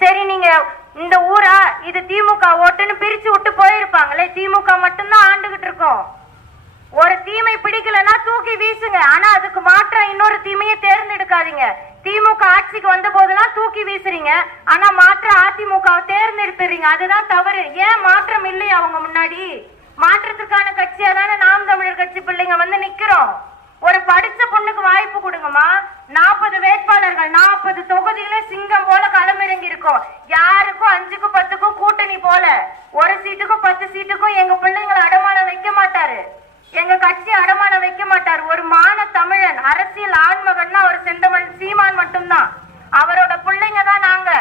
சரி, நீங்க இந்த ஊரா இது திமுக ஓட்டுன்னு பிரிச்சு விட்டு போயிருப்பாங்களே. திமுக மட்டும்தான் ஆண்டுகிட்டு இருக்கோம். ஒரு தீமை பிடிக்கலன்னா தூக்கி வீசுங்க. ஆனா அதுக்கு மாற்றம் இன்னொரு தீமையை தேர்ந்தெடுக்காதீங்க. திமுக ஆட்சிக்கு வந்த போதெல்லாம் தூக்கி வீசுறீங்க, ஆனா மாற்றம் அதிமுகவை தேர்ந்தெடுத்துறீங்க. அதுதான் தவறு. ஏன் மாற்றம் இல்லையா அவங்க முன்னாடி? மாற்றத்துக்கான கட்சியா தானே நாம் தமிழர் கட்சி பிள்ளைங்க வந்து நிக்கிறோம். ஒரு படிச்ச பொண்ணுக்கு வாய்ப்பு கொடுங்கம்மா. 40 வேட்பாளர்கள், 40 தொகுதிகளே சிங்கம் போல களமிறங்கி இருக்கோம். யாருக்கும் 5க்கும் 10க்கும் கூட்டணி போல, ஒரு சீட்டுக்கும் 10 சீட்டுக்கும் எங்க பிள்ளைங்களை அடமானம் வைக்க மாட்டாரு. எங்க கட்சி அடமானம் வைக்க மாட்டார். ஒரு மான தமிழன், அரசியல் ஆண்மகன்னா ஒரு செந்தமன் சீமான் மட்டும்தான். அவரோட பிள்ளைங்க தான் நாங்க.